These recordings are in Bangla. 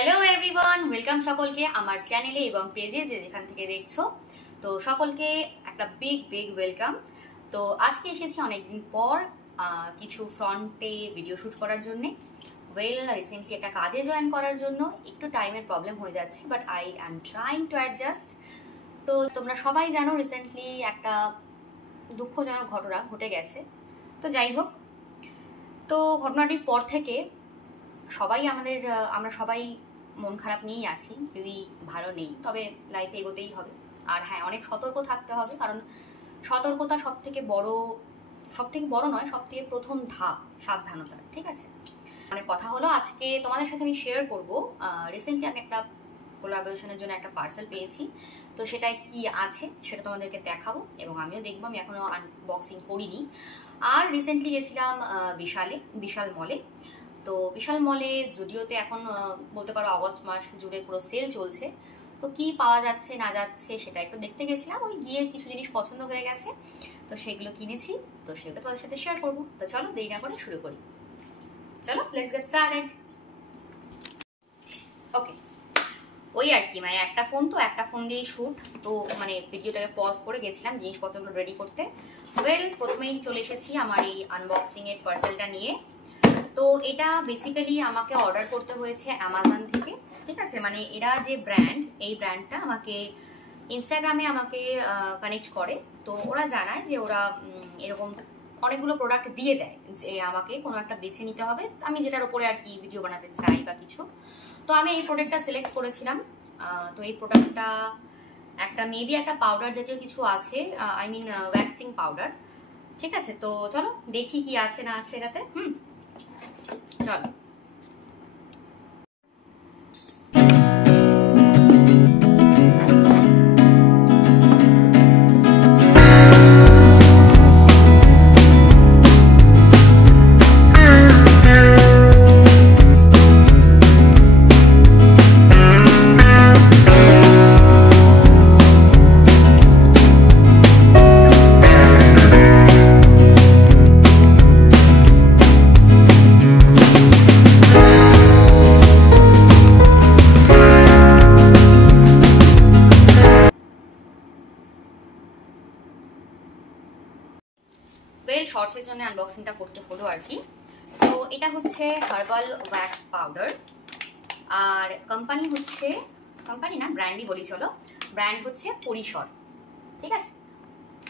হ্যালো এভরিওয়ান, ওয়েলকাম সকলকে আমার চ্যানেলে এবং পেজে যেখান থেকে দেখছো। তো সকলকে একটা বিগ ওয়েলকাম। তো আজকে এসেছি অনেকদিন পর কিছু ফ্রন্টে ভিডিও শ্যুট করার জন্য। রিসেন্টলি একটা কাজে জয়েন করার জন্য একটু টাইমের প্রবলেম হয়ে যাচ্ছে, but I am trying to adjust. তো তোমরা সবাই জানো রিসেন্টলি একটা দুঃখজনক ঘটনা ঘটে গেছে। তো যাই হোক, তো ঘটনাটির পর থেকে আমরা সবাই মন খারাপ নিয়েই আছি, কেউই ভালো নেই। তবে লাইফে এগোতেই হবে। আর হ্যাঁ, অনেক সতর্ক থাকতে হবে, কারণ সতর্কতা সব থেকে বড় নয়, সব থেকে প্রথম ধাপ সাবধানতা। ঠিক আছে, মানে কথা হলো আজকে তোমাদের সাথে আমি শেয়ার করবো রিসেন্টলি আমি একটা কোলাবোরেশনের জন্য একটা পার্সেল পেয়েছি। তো সেটায় কি আছে সেটা তোমাদেরকে দেখাবো এবং আমিও দেখবো। আমি এখনো আনবক্সিং করিনি। আর রিসেন্টলি গেছিলাম বিশাল মলে। তো বিশাল মলে জুডিওতে এখন বলতে পারো অগস্ট মাস জুড়ে পুরো সেল চলছে। তো কি পাওয়া যাচ্ছে না যাচ্ছে সেটা একটু দেখতে গেছিলাম। ওই গিয়ে কিছু জিনিস পছন্দ হয়ে গেছে, তো সেগুলো কিনেছি। তো সেগুলো তোমাদের সাথে শেয়ার করবো। তো চলো দেরি না করে শুরু করি। চলো, লেটস গেট স্টার্টেড। ওকে, ওই আর কি, মানে একটা ফোন দিয়েই শ্যুট। তো মানে ভিডিওটাকে পজ করে গেছিলাম জিনিসপত্রগুলো রেডি করতে। প্রথমেই চলে এসেছি আমার এই আনবক্সিং এর পার্সেলটা নিয়ে। তো এটা বেসিক্যালি আমাকে অর্ডার করতে হয়েছে অ্যামাজন থেকে। ঠিক আছে, মানে এরা যে ব্র্যান্ড, এই ব্র্যান্ডটা আমাকে ইনস্টাগ্রামে আমাকে কানেক্ট করে। তো ওরা জানায় যে ওরা এরকম অনেকগুলো প্রোডাক্ট দিয়ে দেয়, যে আমাকে কোনো একটা বেছে নিতে হবে আমি যেটার উপরে আর কি ভিডিও বানাতে চাই বা কিছু। তো আমি এই প্রোডাক্টটা সিলেক্ট করেছিলাম। তো এই প্রোডাক্টটা মেবি একটা পাউডার জাতীয় কিছু আছে, আই মিন ওয়্যাক্সিং পাউডার। ঠিক আছে, তো চলো দেখি কি আছে না আছে এটাতে। চলো। শর্টসের জন্য আনবক্সিংটা করতে হলো আর কি। তো এটা হচ্ছে হার্বাল ওয়্যাক্স পাউডার। আর কোম্পানি না, ব্র্যান্ডই বলি চলো। ব্র্যান্ড হচ্ছে পরিসর। ঠিক আছে,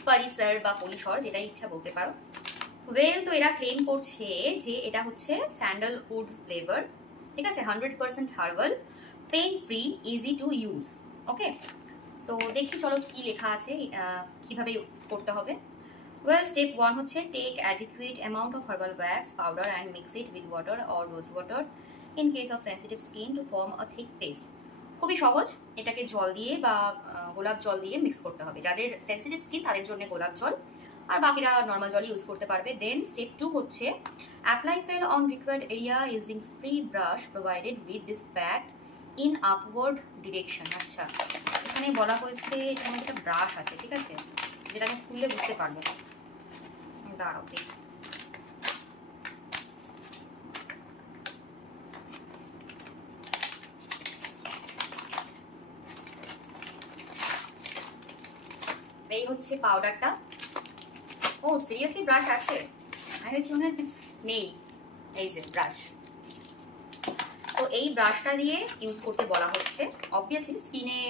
পরিসর বা পরিসর, যেটা ইচ্ছা বলতে পারো। তো এরা ক্লেম করছে যে এটা হচ্ছে স্যান্ডালউড ফ্লেভার। ঠিক আছে, 100% herbal, pain free, easy to use. Okay, তো দেখি চলো কি লেখা আছে, কিভাবে করতে হবে। Step 1 হচ্ছে take adequate amount of herbal wax powder and mix it with water or rose water in case of sensitive skin to form a thick paste. খুবই সহজ, এটাকে জল দিয়ে বা গোলাপ জল দিয়ে মিক্স করতে হবে। যাদের সেনসিটিভ স্কিন তাদের জন্য গোলাপ জল, আর বাকিরা নর্মাল জলই ইউজ করতে পারবে। দেন স্টেপ 2 হচ্ছে apply fill on required area using free brush provided with this pack in upward direction. আচ্ছা, এখানে বলা হয়েছে এখানে একটা ব্রাশ আছে। ঠিক আছে, যেটা আমি খুললে বুঝতে পারবো। দাঁড়াও দেখি। এই হচ্ছে পাউডারটা। ও সিরিয়াসলি ব্রাশ আছে? আমি হচ্ছে মনে নেই। এই যে ব্রাশ। তো এই ব্রাশটা দিয়ে ইউজ করতে বলা হচ্ছে। অবভিয়াসলি স্কিনে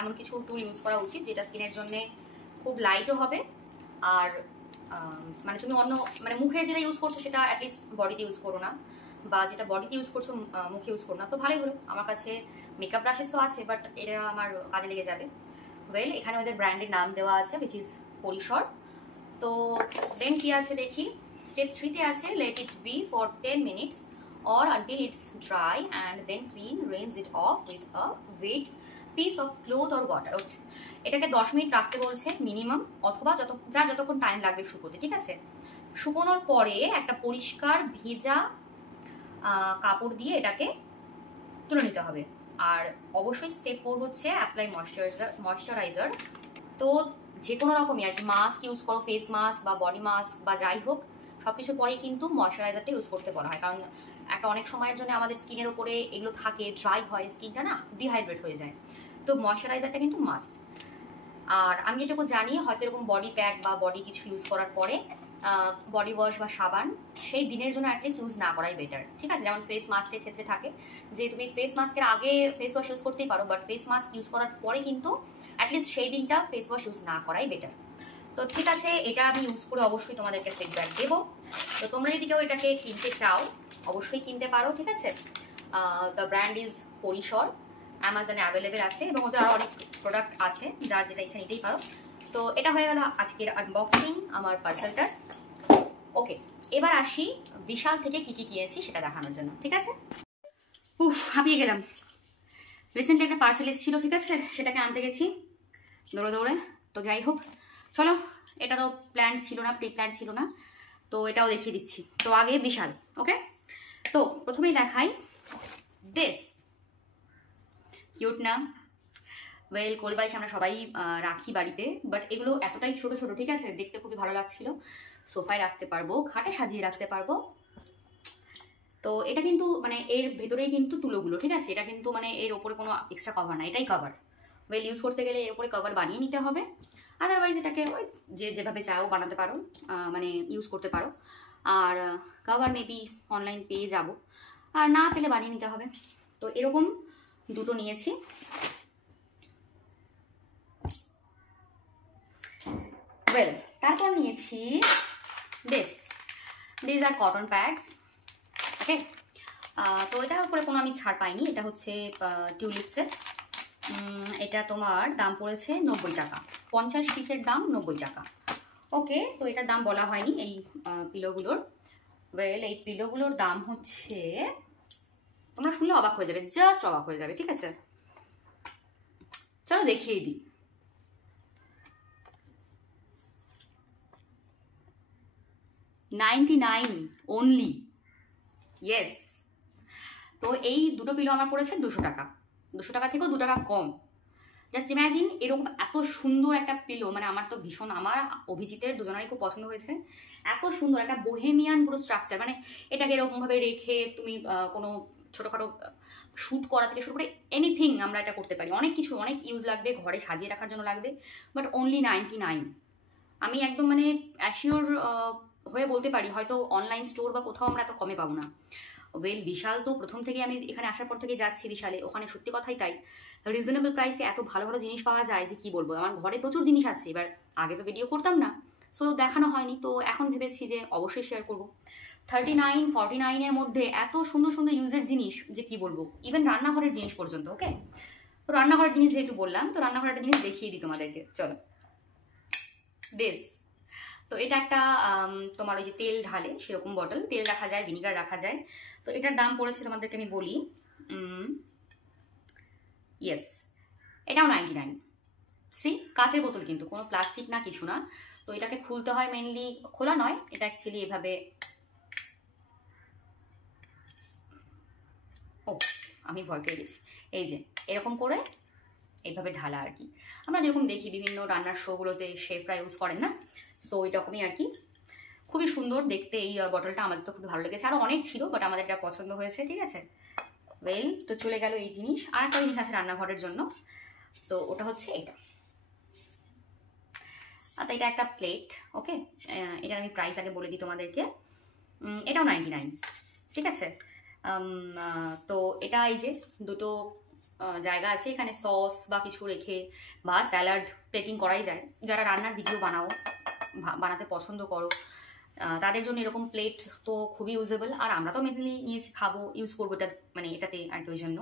এমন কিছু টুল ইউজ করা উচিত যেটা স্কিনের জন্য খুব লাইটও হবে। আর মানে তুমি মানে মুখে যেটা ইউজ করছো সেটা অ্যাটলিস্ট বডিতে ইউজ করো না, বা যেটা বডিতে ইউজ করছো মুখে ইউজ করো না। তো ভালোই হলো, আমার কাছে মেকআপ ব্রাশেস তো আছে, বাট এটা আমার কাজে লেগে যাবে। এখানে ওদের ব্র্যান্ডের নাম দেওয়া আছে, উইচ ইজ পরিসর। তো দেন কি আছে দেখি। স্টেপ 3 আছে let it be for 10 minutes or until it's dry and then clean, rinse it off with a wet piece of cloth or water. এটাকে 10 মিনিট রাখতে বলছে মিনিমাম, অথবা যতক্ষণ টাইম লাগবে শুকোতে। ঠিক আছে, শুকোনোর পরে একটা পরিষ্কার ভেজা কাপড় দিয়ে এটাকে তুলে নিতে হবে। আর অবশ্যই স্টেপ 4 হচ্ছে অ্যাপ্লাই ময়শ্চারাইজার। তো যে কোনো রকমই আর কি মাস্ক ইউজ করো, ফেস মাস্ক বা বডি মাস্ক বা যাই হোক, সবকিছুর পরেই কিন্তু ময়শ্চারাইজারটা ইউজ করতে বলা হয়, কারণ একটা অনেক সময়ের জন্য আমাদের স্কিনের উপরে এগুলো থাকে, ড্রাই হয়, স্কিনটা না ডিহাইড্রেট হয়ে যায়। তো ময়শ্চারাইজারটা কিন্তু মাস্ট। আর আমি যেটুকু জানি, হয়তো এরকম বডি প্যাক বা বডি কিছু ইউজ করার পরে বডি ওয়াশ বা সাবান সেই দিনের জন্য অ্যাটলিস্ট ইউজ না করাই বেটার, ঠিক আছে? যেমন ফেস মাস্কের ক্ষেত্রে থাকে যে তুমি ফেস মাস্কের আগে ফেস ওয়াশ ইউজ করতেই পারো, বাট ফেস মাস্ক ইউজ করার পরে কিন্তু অ্যাটলিস্ট সেই দিনটা ফেস ওয়াশ ইউজ না করাই বেটার। তো ঠিক আছে, এটা আমি ইউজ করে অবশ্যই তোমাদেরকে ফিডব্যাক দেবো। তো তোমরা যদি কেউ এটাকে কিনতে চাও অবশ্যই কিনতে পারো, ঠিক আছে? দ্য ব্র্যান্ড ইজ পরিসর, অ্যামাজনে অ্যাভেলেবেল আছে এবং ওদের আরও অনেক প্রোডাক্ট আছে, যার যেটা ইচ্ছা নিতেই পারো। তো এটা হয়ে গেল আজকের আনবক্সিং আমার পার্সেলটার। ওকে, এবার আসি বিশাল থেকে কি কি কিনেছি সেটা দেখানোর জন্য, ঠিক আছে? হাঁপিয়ে গেলাম। রিসেন্টলি একটা পার্সেল এসেছিল, ঠিক আছে? সেটাকে আনতে গেছি দৌড়ে দৌড়ে। তো যাই হোক, চলো, এটা তো প্ল্যান ছিল না, প্রি প্ল্যান ছিল না, তো এটাও দেখিয়ে দিচ্ছি। তো আগে বিশাল, ওকে? তো প্রথমেই দেখাই দিস, কিউট না? ওয়েল, কোলবালিশ আমরা সবাই রাখি বাড়িতে, বাট এগুলো এতটাই ছোট ছোট, ঠিক আছে? দেখতে খুবই ভালো লাগছিল। সোফায় রাখতে পারবো, খাটে সাজিয়ে রাখতে পারবো। তো এটা কিন্তু মানে এর ভেতরেই কিন্তু তুলোগুলো, ঠিক আছে? এটা কিন্তু মানে এর ওপরে কোনো এক্সট্রা কভার না, এটাই কভার। ওয়েল, ইউজ করতে গেলে এর উপরে কভার বানিয়ে নিতে হবে, আদারওয়াইজ এটাকে ওই যেভাবে চাও বানাতে পারো, মানে ইউজ করতে পারো। আর কভার মেবি অনলাইন পেয়ে যাব, আর না পেলে বানিয়ে নিতে হবে। তো এরকম দুটো নিয়েছি। ওয়েল, তারপর নিয়েছি দিস আর কটন প্যাডস, ওকে? তো এটার উপরে কোনো আমি ছাড় পাইনি, এটা হচ্ছে টিউলিপসের। এটা তোমার দাম পড়েছে 90 টাকা, 50 পিসের দাম 90 টাকা, ওকে? তো এটার দাম বলা হয়নি এই পিলোগুলোর। ওয়েল, এই পিলোগুলোর দাম হচ্ছে, তোমরা শুনলে অবাক হয়ে যাবে, জাস্ট অবাক হয়ে যাবে, ঠিক আছে? চলো দেখিয়ে দিই। $99 অনলি, ইয়েস। তো এই দুটো পিলো আমার পড়েছে 200 টাকা, 200 টাকা থেকেও 2 টাকা কম। জাস্ট ইম্যাজিন, এরকম এত সুন্দর একটা পিলো, মানে আমার তো ভীষণ, আমার অভিজিতের দুজনেরই খুব পছন্দ হয়েছে। এত সুন্দর একটা বোহেমিয়ান পুরো স্ট্রাকচার, মানে এটাকে এরকমভাবে রেখে তুমি কোনো ছোটোখাটো শ্যুট করা থেকে শুরু করে এনিথিং আমরা এটা করতে পারি। অনেক কিছু, অনেক ইউজ লাগবে, ঘরে সাজিয়ে রাখার জন্য লাগবে, বাট অনলি 99। আমি একদম মানে অ্যাসিওর হয়ে বলতে পারি হয়তো অনলাইন স্টোর বা কোথাও আমরা এত কমে পাবো না। ওয়েল, বিশাল তো প্রথম থেকে আমি এখানে আসার পর থেকে যাচ্ছি বিশালে, ওখানে সত্যি কথাই তাই, রিজনেবল প্রাইসে এত ভালো ভালো জিনিস পাওয়া যায় যে কি বলবো। আমার ঘরে প্রচুর জিনিস আছে, এবার আগে তো ভিডিও করতাম না, সো দেখানো হয়নি, তো এখন ভেবেছি যে অবশ্যই শেয়ার করবো। 39, 49-এর মধ্যে এত সুন্দর সুন্দর ইউজের জিনিস যে কি বলবো, ইভেন রান্নাঘরের জিনিস পর্যন্ত, ওকে? তো রান্নাঘরের জিনিস যেহেতু বললাম, তো রান্নাঘরের একটা জিনিস দেখিয়ে দিই তোমাদেরকে, চলো। দিস, তো এটা একটা তোমার ওই যে তেল ঢালে সেরকম বটল, তেল রাখা যায়, ভিনিগার রাখা যায়। তো এটার দাম পড়েছে তোমাদেরকে আমি বলি, ইয়েস, এটাও 99। সি, কাঁচের বোতল কিন্তু, কোনো প্লাস্টিক না, কিছু না। তো এটাকে খুলতে হয়, মেনলি খোলা নয়, এটা অ্যাকচুয়ালি এভাবে, ও আমি ভয় পেয়ে গেছি, এই যে এরকম করে এইভাবে ঢালা আর কি। আমরা যেরকম দেখি বিভিন্ন রান্নার শোগুলোতে শেফরা ইউজ করেন না, সো ওইরকমই আর কি। খুবই সুন্দর দেখতে এই বটলটা, আমাদের তো খুবই ভালো লেগেছে। আরও অনেক ছিল, বাট আমাদের এটা পছন্দ হয়েছে, ঠিক আছে? ওয়েল, তো চলে গেল এই জিনিস। আর একটা জিনিস আছে রান্নাঘরের জন্য, তো ওটা হচ্ছে এটা। আচ্ছা, এটা একটা প্লেট, ওকে? এটার আমি প্রাইস আগে বলে দিই তোমাদেরকে। এটাও 99, ঠিক আছে? তো এটা এই যে দুটো জায়গা আছে, এখানে সস বা কিছু রেখে বা স্যালাড প্লেটিং করাই যায়। যারা রান্নার ভিডিও বানাতে পছন্দ করো তাদের জন্য এরকম প্লেট তো খুবই ইউজেবল। আর আমরা তো মেনলি নিয়েছি খাবো, ইউজ করবো এটা, মানে এটাতে আর কি, ওই জন্য।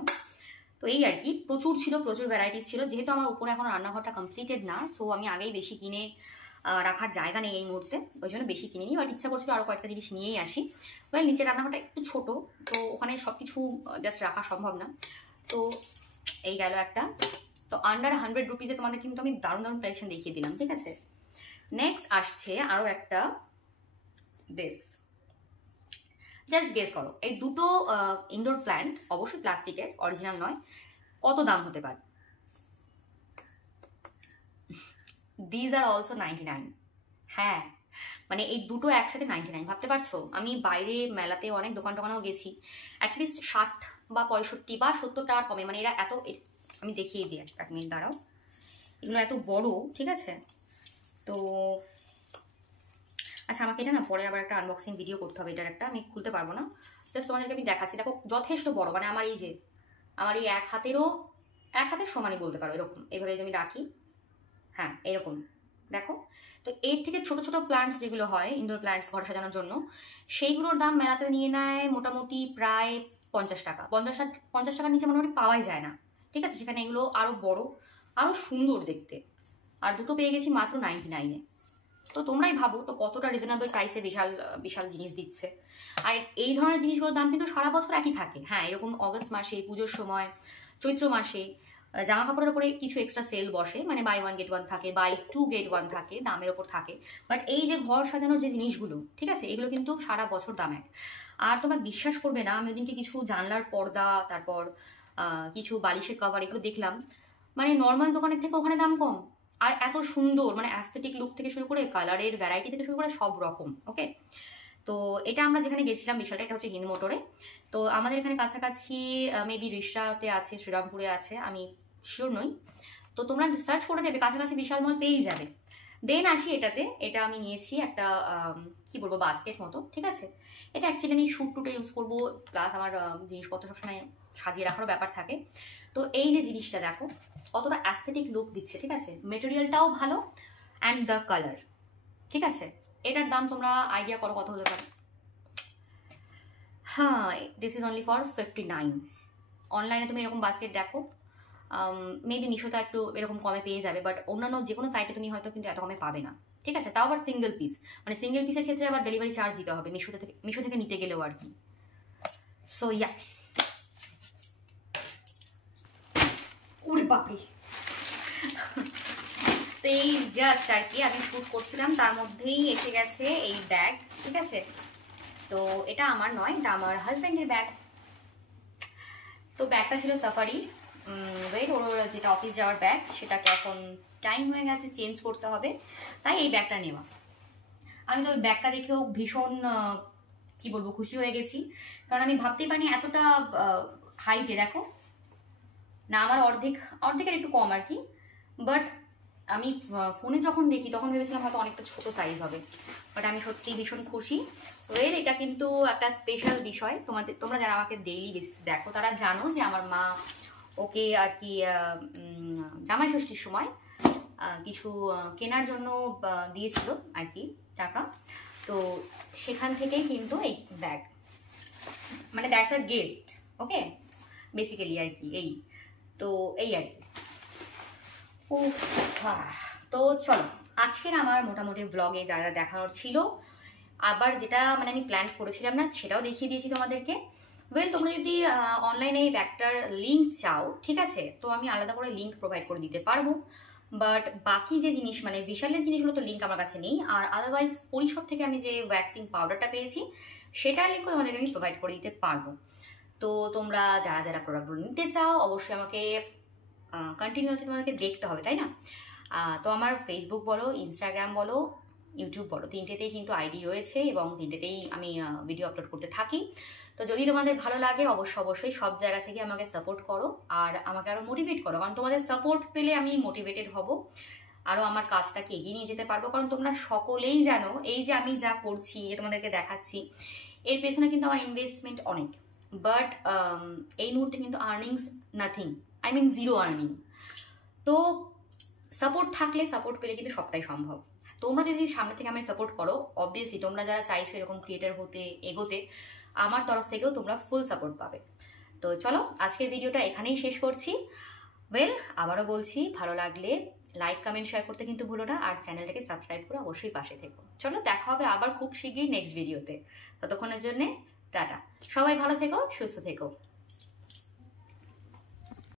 তো এই আর কি, প্রচুর ছিল, প্রচুর ভ্যারাইটিস ছিল। যেহেতু আমার উপরে এখন রান্নাঘরটা কমপ্লিটেড না, সো আমি আগেই বেশি কিনে রাখার জায়গা নেই এই মুহূর্তে, ওই জন্য বেশি কিনিনি, বাট ইচ্ছা করছিল আরও কয়েকটা জিনিস নিয়েই আসি। ওয়েল, নিচের রান্নাঘরটা একটু ছোট, তো ওখানে সব কিছু জাস্ট রাখা সম্ভব না। তো এই গেল একটা। তো আন্ডার 100 রুপিজে তোমাদের কিন্তু আমি দারুণ দারুণ কালেকশন দেখিয়ে দিলাম, ঠিক আছে? নেক্সট আসছে আরও একটা, দিস। জাস্ট গেস করো, এই দুটো ইনডোর প্ল্যান্ট, অবশ্যই প্লাস্টিকের, অরিজিনাল নয়, কত দাম হতে পারে? These are also 99। হ্যাঁ, মানে এই দুটো একসাথে 99। ভাবতে পারছো, আমি বাইরে মেলাতে অনেক দোকান টোকানেও গেছি, অ্যাটলিস্ট 60 বা 65 বা 70 টাকার কমে। মানে এরা এত, আমি দেখিয়ে দিই এক মিনিট দাঁড়াও, এগুলো এত বড়, ঠিক আছে। তো আচ্ছা, আমাকে এটা না পরে আবার একটা আনবক্সিং ভিডিও করতে হবে, এটার একটা, আমি খুলতে পারবো না, জাস্ট তোমাদেরকে আমি দেখাচ্ছি। দেখো যথেষ্ট বড়, মানে আমার এই যে আমার এই এক হাতের সমানই বলতে পারো, এরকম এইভাবে যদি আমি রাখি, হ্যাঁ এরকম দেখো। তো এর থেকে ছোট ছোট প্লান্টস যেগুলো হয়, ইনডোর প্লান্টস ঘর সাজানোর জন্য, সেইগুলোর দাম মেলাতে নিয়ে নেয় মোটামুটি প্রায় 50 টাকা। 50 টাকার নিচে মোটামুটি পাওয়াই যায় না, ঠিক আছে। সেখানে এগুলো আরও বড়, আরও সুন্দর দেখতে, আর দুটো পেয়ে গেছি মাত্র 99-এ। তো তোমরাই ভাবো তো কতটা রিজনেবল প্রাইসে বিশাল বিশাল জিনিস দিচ্ছে। আর এই ধরনের জিনিসগুলোর দাম কিন্তু সারা বছর একই থাকে। হ্যাঁ, এরকম অগস্ট মাসে, পুজোর সময়, চৈত্র মাসে জামা কাপড়ের উপরে কিছু এক্সট্রা সেল বসে, মানে বাই 1 get 1 থাকে, বাই 2 get 1 থাকে, দামের ওপর থাকে। বাট এই যে ঘর সাজানোর যে জিনিসগুলো, ঠিক আছে, এগুলো কিন্তু সারা বছর দাম এক। আর তোমরা বিশ্বাস করবে না, আমি ওদিনকে কিছু জানলার পর্দা, তারপর কিছু বালিশের কভার, এগুলো দেখলাম, মানে নর্মাল দোকানের থেকে ওখানে দাম কম। আর এত সুন্দর, মানে অ্যাস্থেটিক লুক থেকে শুরু করে কালারের ভ্যারাইটি থেকে শুরু করে সব রকম। ওকে, তো এটা আমরা যেখানে গেছিলাম বিশালটা, এটা হচ্ছে হিন্দ মোটরে। তো আমাদের এখানে কাছাকাছি মেবি রিষড়াতে আছে, শ্রীরামপুরে আছে, আমি শিওর নই। তো তোমরা সার্চ করে দেবে, কাছাকাছি বিশাল মল পেয়েই যাবে। দেন আসি এটাতে, এটা আমি নিয়েছি একটা কি বলবো, বাস্কেট মতো, ঠিক আছে। এটা অ্যাকচুয়ালি আমি শ্যুট টুটে ইউজ করবো, প্লাস আমার জিনিসপত্র সবসময় সাজিয়ে রাখারও ব্যাপার থাকে। তো এই যে জিনিসটা দেখো কতটা অ্যাস্থেটিক লুক দিচ্ছে, ঠিক আছে, মেটেরিয়ালটাও ভালো অ্যান্ড দ্য কালার, ঠিক আছে। এটার দাম তোমরা আইডিয়া করো কত হতে পারে। হ্যাঁ, দিস ইজ অনলি ফর 59। অনলাইনে তুমি এরকম বাস্কেট দেখো, মেবি মিশোতে একটু এরকম কমে পেয়ে যাবে, বাট অন্যান্য যে কোনো সাইটে তুমি হয়তো কিন্তু এত কমে পাবে না, ঠিক আছে। তাও আবার সিঙ্গেল পিস, মানে সিঙ্গেল পিসের ক্ষেত্রে আবার ডেলিভারি চার্জ দিতে হবে মিশো থেকে নিতে গেলেও আর কি। সো ইয়া, ওরে বাপরে। তো এই জাস্ট আর কি আমি শ্যুট করছিলাম, তার মধ্যেই এসে গেছে এই ব্যাগ, ঠিক আছে। তো এটা আমার নয়, এটা আমার হাজব্যান্ডের ব্যাগ। তো ব্যাগটা ছিল সাফারি, ওর যেটা অফিস যাওয়ার ব্যাগ, সেটাকে এখন টাইম হয়ে গেছে চেঞ্জ করতে হবে, তাই এই ব্যাগটা নেওয়া। আমি তো ওই ব্যাগটা দেখেও ভীষণ কি বলবো খুশি হয়ে গেছি, কারণ আমি ভাবতেই পারিনি এতটা হাইটে। দেখো না, আমার অর্ধেকের একটু কম আর কি, বাট আমি ফোনে যখন দেখি তখন ভেবেছিলাম হয়তো অনেকটা ছোট সাইজ হবে, বাট আমি সত্যিই ভীষণ খুশি। ওয়েল, এটা কিন্তু একটা স্পেশাল বিষয়। তোমরা যারা আমাকে ডেইলি বেসিস দেখো তারা জানো যে আমার মা ওকে আর কি জামাই ষষ্ঠীর সময় কিছু কেনার জন্য দিয়েছিল আর কি টাকা। তো সেখান থেকেই কিন্তু এই ব্যাগ, মানে that's a gift, okay, basically আর কি। এই তো এই আর কি। ও তো চলো, আজকের আমার মোটামুটি ব্লগে যা যা দেখানোর ছিল, আবার যেটা মানে আমি প্ল্যান করেছিলাম না সেটাও দেখিয়ে দিয়েছি তোমাদেরকে। ওয়েল, তোমরা যদি অনলাইনে এই ব্যাগটার লিঙ্ক চাও, ঠিক আছে, তো আমি আলাদা করে লিঙ্ক প্রোভাইড করে দিতে পারবো। বাট বাকি যে জিনিস, মানে বিশালের জিনিসগুলো তো লিঙ্ক আমার কাছে নেই। আর আদারওয়াইজ পরিষদ থেকে আমি যে ওয়্যাক্সিং পাউডারটা পেয়েছি সেটার লিঙ্কও তোমাদেরকে আমি প্রোভাইড করে দিতে পারবো। তো তোমরা যারা যারা প্রোডাক্টগুলো নিতে চাও অবশ্যই আমাকে কন্টিনিউয়াসলি তোমাদেরকে দেখতে হবে, তাই না। তো আমার ফেসবুক বলো, ইনস্টাগ্রাম বলো, ইউটিউব বলো, তিনটেতেই কিন্তু আইডি রয়েছে এবং তিনটেতেই আমি ভিডিও আপলোড করতে থাকি। তো যদি তোমাদের ভালো লাগে অবশ্যই সব জায়গা থেকে আমাকে সাপোর্ট করো আর আমাকে আরও মোটিভেট করো, কারণ তোমাদের সাপোর্ট পেলে আমি মোটিভেটেড হব, আরও আমার কাজটাকে এগিয়ে নিয়ে যেতে পারবো। কারণ তোমরা সকলেই জানো এই যে আমি যা করছি, তোমাদেরকে দেখাচ্ছি, এর পেছনে কিন্তু আমার ইনভেস্টমেন্ট অনেক, বাট এই মুহূর্তে কিন্তু earnings nothing, I mean zero earning. তো সাপোর্ট থাকলে, সাপোর্ট পেলে কিন্তু সবটাই সম্ভব। তোমরা যদি সামনে থেকে আমায় সাপোর্ট করো, অবভিয়াসলি তোমরা যারা চাইছো এরকম ক্রিয়েটার হতে, এগোতে, আমার তরফ থেকেও তোমরা ফুল সাপোর্ট পাবে। তো চলো, আজকের ভিডিওটা এখানেই শেষ করছি। ওয়েল, আবারও বলছি, ভালো লাগলে লাইক, কমেন্ট, শেয়ার করতে কিন্তু ভুলো না, আর চ্যানেলটাকে সাবস্ক্রাইব করে অবশ্যই পাশে থেকো। চলো, দেখা হবে আবার খুব শীঘ্রই নেক্সট ভিডিওতে। ততক্ষণের জন্যে টাটা, সবাই ভালো থেকো, সুস্থ থেকো।